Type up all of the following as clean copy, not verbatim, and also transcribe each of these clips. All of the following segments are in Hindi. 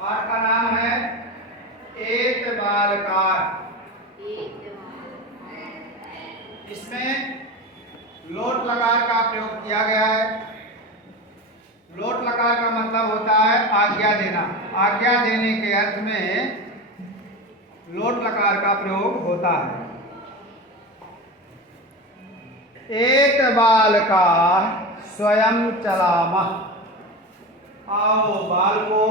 पाठ का नाम है एत बालकार। इसमें लोट लकार का प्रयोग किया गया है। लोट लकार का मतलब होता है आज्ञा देना। आज्ञा देने के अर्थ में लोट लकार का प्रयोग होता है। एत बालका स्वयं चलामः। आओ बालको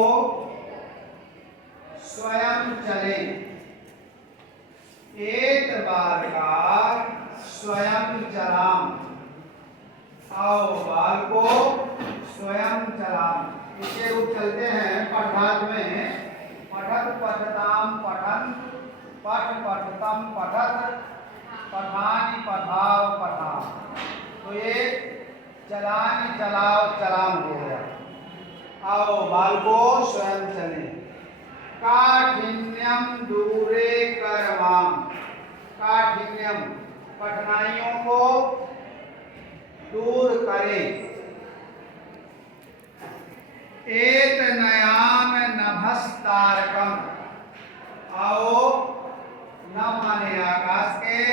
स्वयं चले। एत बालका स्वयं चलाम। आओ बालको स्वयं चलाम। इसके रूप चलते हैं पठात में। पठत पठताम पठन, पठ पठतम पठत, पठानि पठाव पठाम। तो ये चलानि चलाओ चलाम हो गया। आओ बालको स्वयं चले। काठिन्यम दूरे करवाम। काठिन्यम कठिनाइयों को दूर करे। एत नयाम नभस्तारकम। आओ नभ माने आकाश के,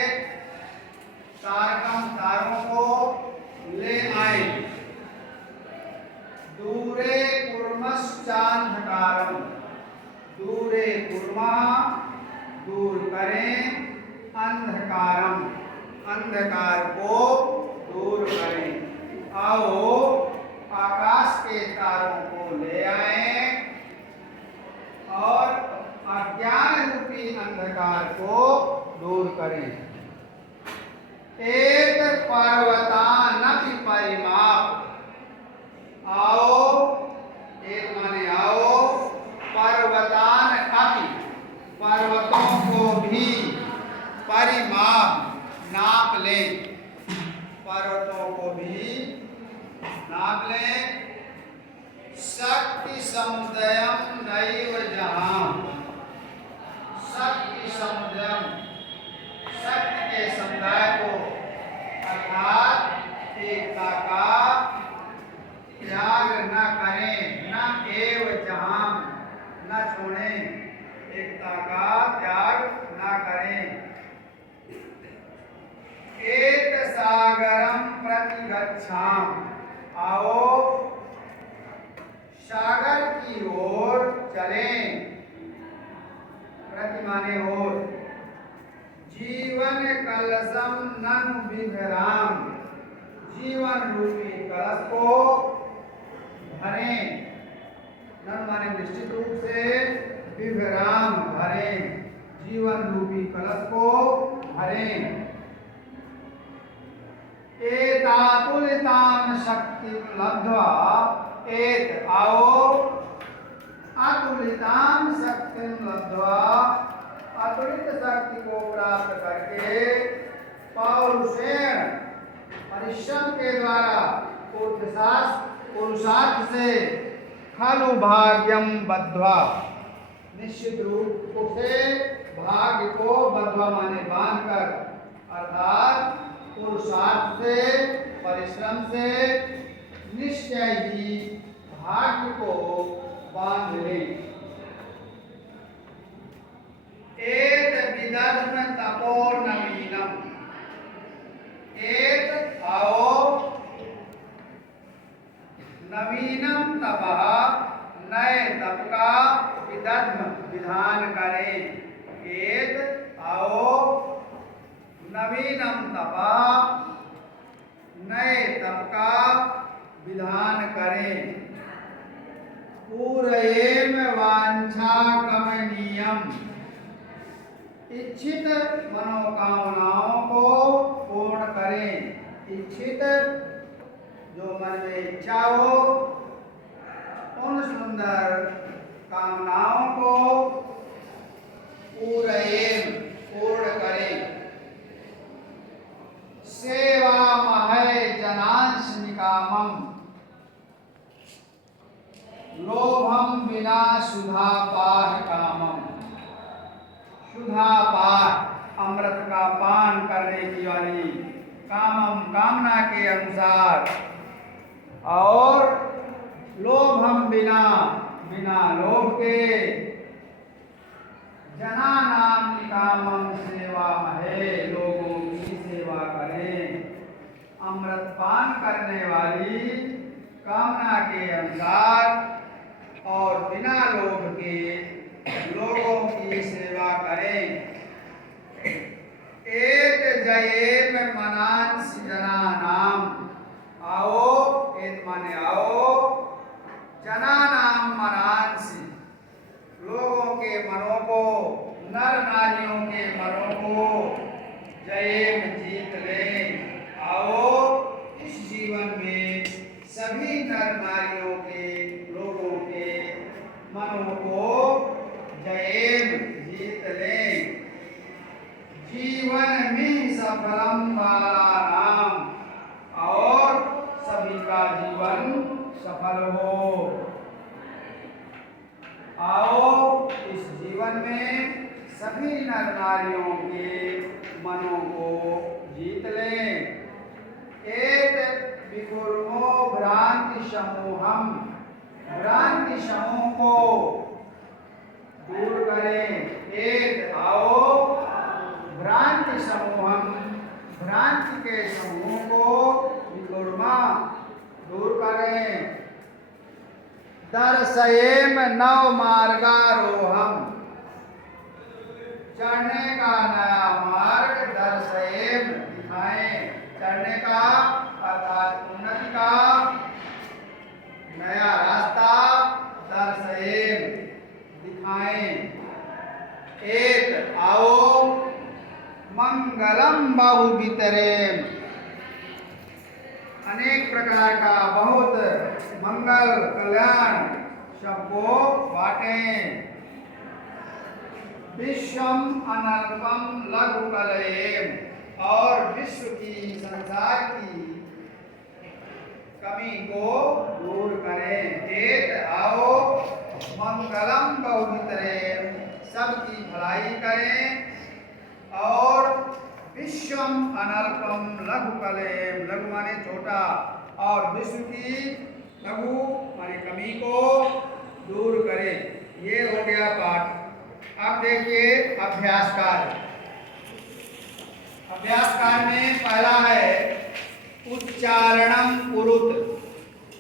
तारकम तारों को ले आए। दूरे कुर्मश्चान्धकारम। दूरे कुर्मा दूर करें, अंधकारम अंधकार को दूर करें। आओ आकाश के तारों को ले आए और अज्ञान रूपी अंधकार को दूर करें। एक पर्वतानपि परिमाप। आओ एक माने आओ, पर्वतान अपि पर्वतों को भी, परिमाप नाप ले। पर्वतों को भी नाप ले। शक्ति समुदयम नैव जहां। शक्ति समुदयम शक्ति के समुदाय को अर्थात एकता का त्याग न करें, न एव जहां न छोड़ें, एकता का त्याग न करें। एत सागरम प्रति गच्छाम। आओ सागर की ओर चलें। प्रति माने ओर। जीवन कलशम ननु बिभराम। जीवन रूपी कलश को भरें। ननु माने निश्चित रूप से, बिभराम भरें। जीवन रूपी कलश को भरें। एतातुलितां शक्ति लब्ध्वा। एत आओ अतुलितां शक्ति लब्ध्वा। अतुलित शक्ति को प्राप्त करके पौरुषेण परिश्रम के द्वारा, पुरुषार्थ से, खलु भाग्यम बद्ध्वा निश्चित रूप से भाग्य को, बद्ध्वा माने बांधकर, अर्थात पुरुषार्थ से, परिश्रम से निश्चय ही भाग्य को बांध ले। एत विदध्म तपो नवीनम। एत आओ नवीनम तपः नए तप का विदध्म विधान करें। एत आओ नवीनम तपः नए तप का विधान करें। पूरयेम वांछा कमनीयम। इच्छित मनोकामनाओं को पूर्ण करें। इच्छित जो मन में इच्छा हो, उन सुंदर कामनाओं को पूरयेम पूर्ण करें। सेवा महे जनांश निकामम। लोभम बिना सुधा पाह कामम। सुधा पाह अमृत का पान करने की वाली, कामम कामना के अनुसार, और लोभम बिना बिना लोभ के। जनानां निकामं सेवामहे, लोगों की सेवा करें। अमृत पान करने वाली कामना के अनुसार और बिना लोभ के लोगों की सेवा करें। एत जयेम मनांसि जनानां, आओ, एत माने आओ, जनानां मनांसि, लोगों के मनों को, नर नारियों के मनों को जयेम जीत लें। आओ इस जीवन में सभी नर नारियों के, लोगों के मनों को जयेम जीत लें। जीवन में सफलम बालानां, और सभी का जीवन सफल हो। आओ इस जीवन में सभी नर नारियों के मनों को जीत लें। एत विकुर्मो भ्रांति समूहम, भ्रांति समूह को दूर करें। एत आओ, भ्रांति समूहम, भ्रांति के समूह को विकुर्मा दूर करें। दर्शयेम नव मार्गारोहम, चढ़ने का नया मार्ग दर्शयेम, दिखाएं। चढ़ने का अर्थात उन्नति का नया रास्ता दर्शयेम, दिखाएं। एक आओ, मंगलम बहुवितरेम, अनेक प्रकार का बहुत मंगल कल्याण सबको बांटें। विश्वम अनल्पम लघु कलयेम, और विश्व की, संसार की कमी को दूर करें। एक आओ, मंगलम बहुवितरेम, सबकी भलाई करें। और विश्वम अनल्पम लघु कलयेम, लघु माने छोटा, और विश्व की लघु माने कमी को दूर करें। ये हो गया पाठ। अब देखिए अभ्यास कार्य। अभ्यास कार्य में पहला है उच्चारणम कुरुत,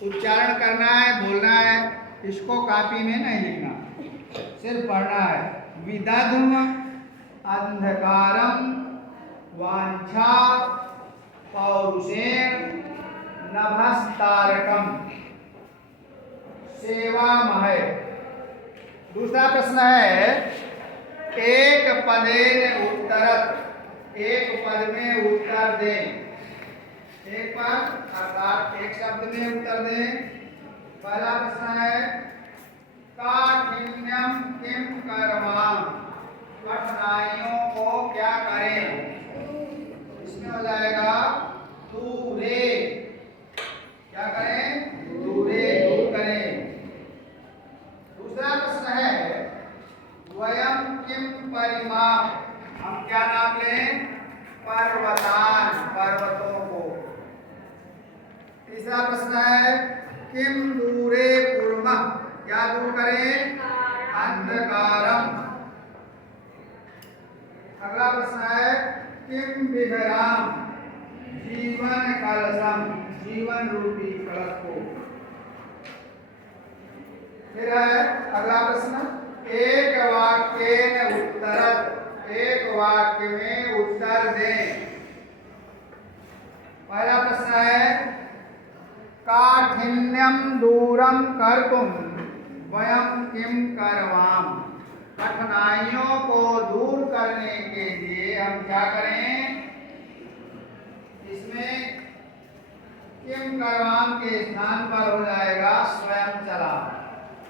उच्चारण करना है, बोलना है। इसको कॉपी में नहीं लिखना, सिर्फ पढ़ना है। विदधम अंधकारम वांछा पौरुषेण नभस्तारकम सेवामहे। दूसरा प्रश्न है एक पदेन उत्तरत, एक पद में उत्तर दें। एक पद अर्थात एक शब्द में उत्तर दें। पहला प्रश्न है काठिन्यम किम करवाम, कठिनाइयों को क्या करें। इसमें हो जाएगा दूरे, क्या करें, दूरे, दूर करें। दूसरा प्रश्न है वयम किम परिमाप, हम क्या नाम लें, पर्वतान, पर्वतों को। तीसरा प्रश्न है किम दूरे कुर्मः, क्या दूर करें, अंधकारम। अगला प्रश्न है किम बिभराम, जीवन कलशम, जीवन रूपी कलश को। फिर है अगला प्रश्न एक वाक्येन उत्तरत, एक वाक्य में उत्तर दें। पहला प्रश्न है काठिन्यम दूरम कर्तुम वयम किम करवाम, कठिनाइयों को दूर करने के लिए हम क्या करें। इसमें किम करवाम के स्थान पर हो जाएगा स्वयं चला।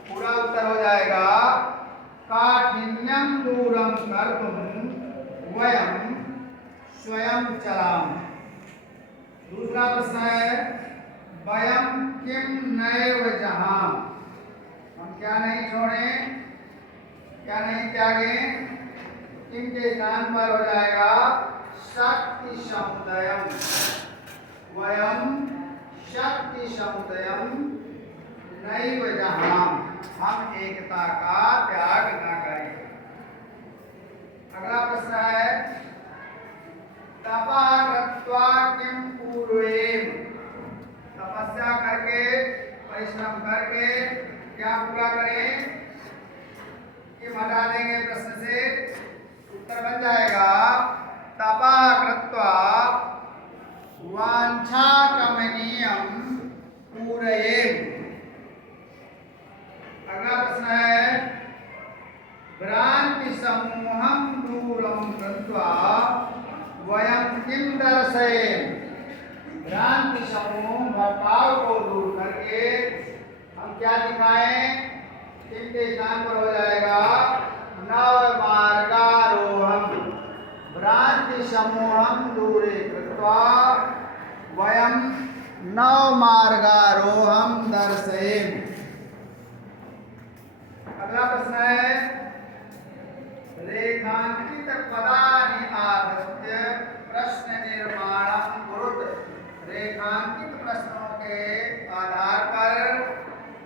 पूरा उत्तर हो जाएगा काठिन्यम दूरम कर्तुम वयम स्वयं चलाम। दूसरा प्रश्न है वयम किम नैव जहां, हम क्या नहीं छोड़ें, क्या नहीं त्यागें। किम के स्थान पर हो जाएगा शक्ति समुदयम, वयम शक्ति समुदयम नैव जहां। हम एकता का त्याग न करें। अगला प्रश्न है तपः कृत्वा किम पूर्वेम। तपस्या करके, परिश्रम करके क्या पूरा करें? किम हटा देंगे प्रश्न से, उत्तर बन जाएगा तपः कृत्वा वांछाकमनीयं पूरयेम। अगला प्रश्न है भ्रांति समूहं दूरं कृत्वा वयं किम दर्शयेम। भ्रांति समूह भटकाव को दूर करके हम क्या दिखाएं? किम के स्थान पर हो जाएगा नव मार्गारोहम। भ्रांति समूहं दूरे कृत्वा वयं नव मार्गारोहम दर्शयेम। अगला प्रश्न है रेखांकित पदानि आधत्य प्रश्न निर्माणं कुरुत। रेखांकित प्रश्नों के आधार पर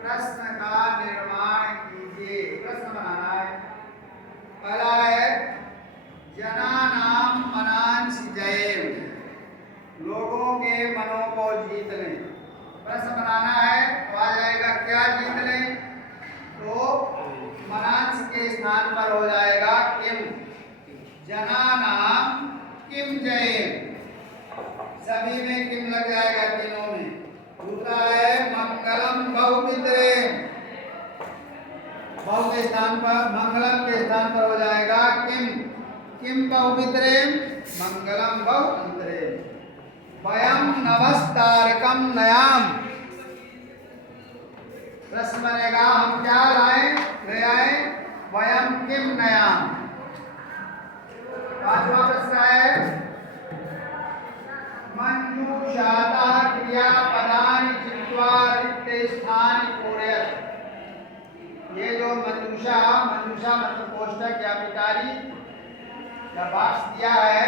प्रश्न का निर्माण कीजिए। प्रश्न बनाना है। पहला है जनानां मनांसि जयेम। लोगों के मनों को जीत लें। प्रश्न बनाना है तो आ जाएगा क्या जीत लें? तो मनांस के स्थान पर हो जाएगा किम। जनानां किम जयेम। सभी में किम लग जाएगा, तीनों में। दूसरा है मंगलम बहुपितरेम। बहु के स्थान पर, मंगलम के स्थान पर हो जाएगा किम। किम बहुपितरेम, मंगलम बहुपितरेम। वयं नभस्तारकं नयाम। प्रश्न बनेगा हम क्या लाएं, ले आए वयं किम नयाम। पांचवा प्रश्न है मंजूषातः क्रियापदानि चित्वा रिक्ते स्थानि पूरयत्। ये जो मंजूषा मतलब कोष्ठक या पिटारी या बॉक्स दिया है,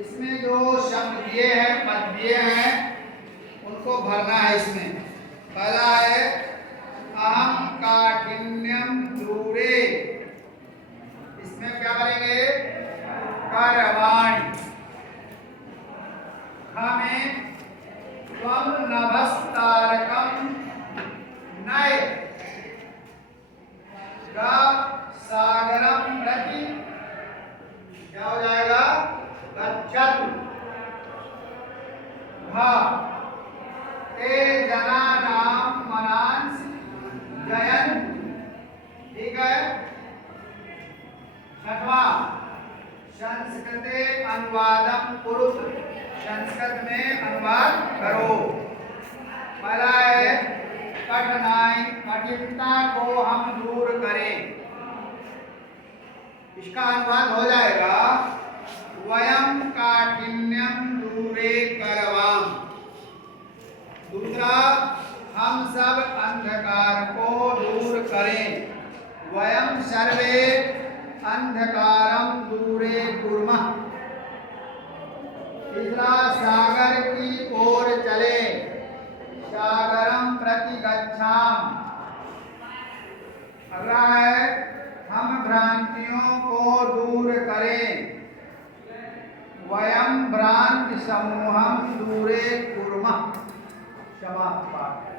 इसमें जो शब्द दिए हैं, पद दिए हैं, उनको भरना है इसमें। पहला है अहम काठिन्यम दूरे। इसमें क्या करेंगे? करवाणी। हमें त्वं नभस्तारकं नय सागरम प्रति क्या हो जाएगा? गच्छतु। ते जनानां मनांसि जयन्। ठीक है। छठवां संस्कृते अनुवादम कुरुत। संस्कृत में अनुवाद करो। पहला है कठिनता को हम दूर करें। इसका अनुवाद हो जाएगा वयं काठिन्यम दूरे करवाम। दूसरा हम सब अंधकार को दूर करें। वयं सर्वे अंधकारम दूरे कुर्मः। तीसरा सागर की ओर चले। सागरम प्रति गच्छाम। अगला है हम भ्रांतियों को दूर करें। वयं भ्रांति समूहं दूरे कुर्मः। क्षमा पाठ।